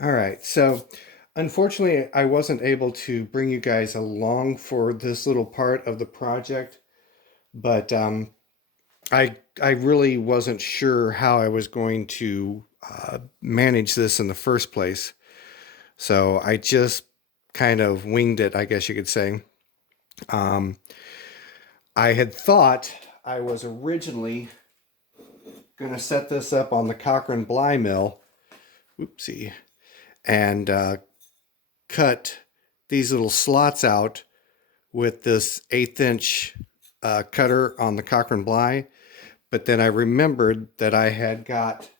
All right. So, unfortunately, I wasn't able to bring you guys along for this little part of the project, but I really wasn't sure how I was going to manage this in the first place. So I just kind of winged it, I guess you could say. Um, I had thought I was originally going to set this up on the Cochrane Bly mill. Oopsie. And cut these little slots out with this 1/8 inch cutter on the Cochrane Bly. But then I remembered that I had got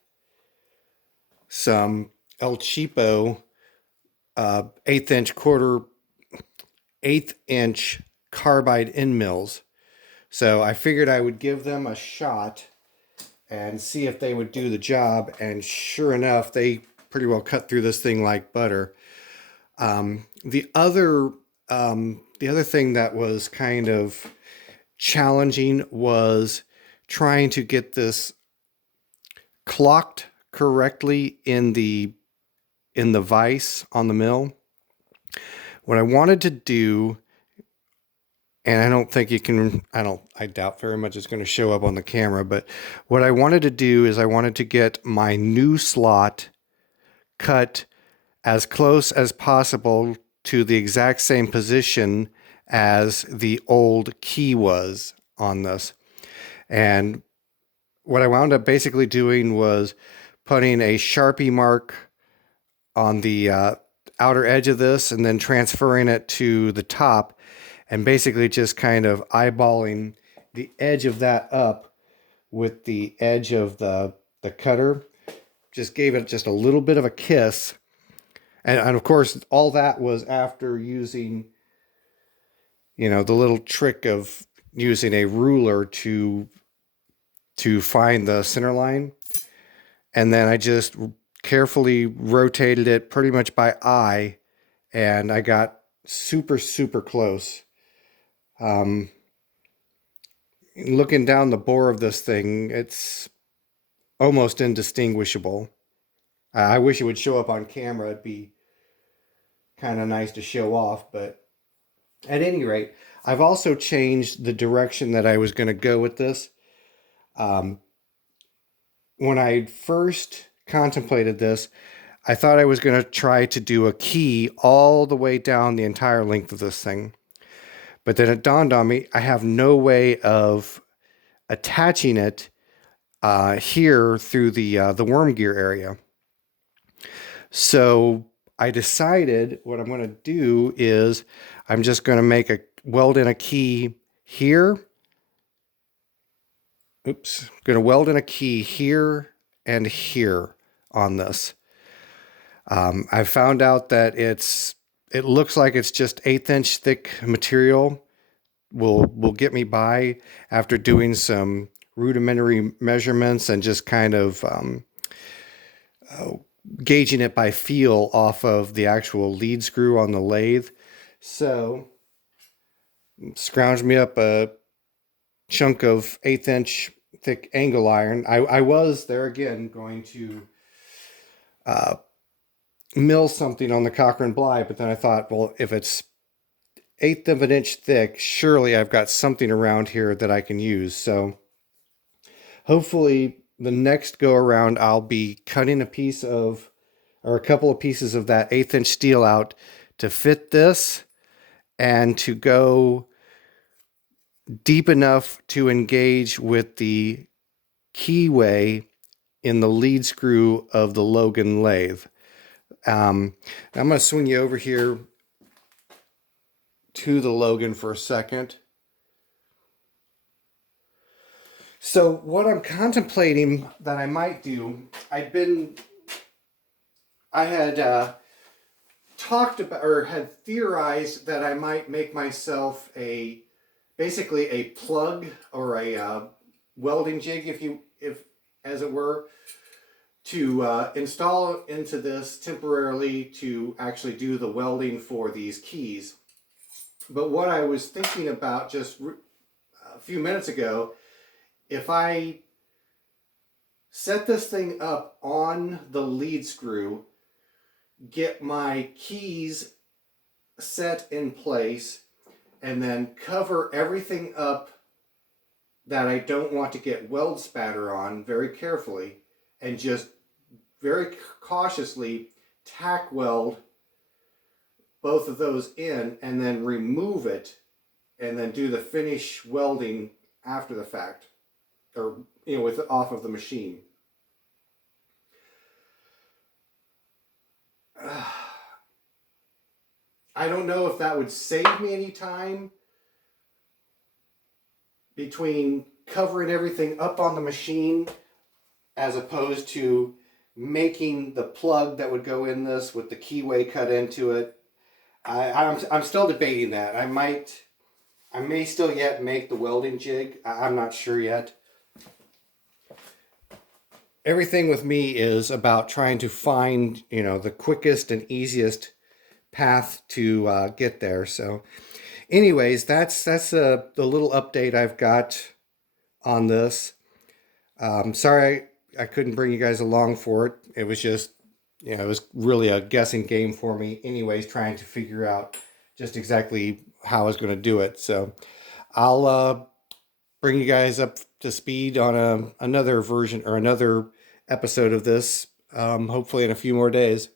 some El Cheapo 1/8 inch carbide end mills. So I figured I would give them a shot and see if they would do the job. And sure enough, they pretty well cut through this thing like butter. Um, the other the other thing that was kind of challenging was trying to get this clocked correctly in the vise on the mill. What I wanted to do, and I don't think you can, I doubt very much it's going to show up on the camera, but what I wanted to do is I wanted to get my new slot cut as close as possible to the exact same position as the old key was on this. And what I wound up basically doing was putting a Sharpie mark on the outer edge of this and then transferring it to the top and basically just kind of eyeballing the edge of that up with the edge of the cutter. Just gave it just a little bit of a kiss. And of course, all that was after using, the little trick of using a ruler to find the center line. And then I just carefully rotated it pretty much by eye, and I got super, super close. Um, Looking down the bore of this thing, it's almost indistinguishable. I wish it would show up on camera. It'd be kind of nice to show off, but at any rate, I've also changed the direction that I was going to go with this. Um, when I first contemplated this, I thought I was going to try to do a key all the way down the entire length of this thing. But then it dawned on me, I have no way of attaching it here through the worm gear area. So I decided what I'm going to do is I'm just going to make a weld in a key here. Oops, going to weld in a key here and here on this. I found out that it looks like it's just 1/8 inch thick material. Will get me by after doing some rudimentary measurements and just kind of uh, gauging it by feel off of the actual lead screw on the lathe. So scrounged me up a chunk of 1/8 inch thick angle iron. I was there again going to uh, mill something on the Cochrane Bly, but then I thought, well, if it's 1/8 of an inch thick, surely I've got something around here that I can use. So hopefully the next go around, I'll be cutting a piece of, or a couple of pieces of that 1/8 inch steel out to fit this and to go deep enough to engage with the keyway in the lead screw of the Logan lathe. I'm going to swing you over here to the Logan for a second. So what I'm contemplating that I might do, I had talked about or had theorized that I might make myself basically a plug or a welding jig, if as it were, to install into this temporarily to actually do the welding for these keys. But what I was thinking about just a few minutes ago, if I set this thing up on the lead screw get my keys set in place, and then cover everything up that I don't want to get weld spatter on very carefully, and just very cautiously tack weld both of those in, and then remove it, and then do the finish welding after the fact, or with off of the machine. I don't know if that would save me any time between covering everything up on the machine as opposed to making the plug that would go in this with the keyway cut into it. I'm still debating that. I may still yet make the welding jig. I'm not sure yet. Everything with me is about trying to find, the quickest and easiest path to get there. So anyways, that's the little update I've got on this. Sorry I couldn't bring you guys along for it. It was just, it was really a guessing game for me anyways, trying to figure out just exactly how I was going to do it. So I'll bring you guys up to speed on another version or another episode of this, hopefully in a few more days.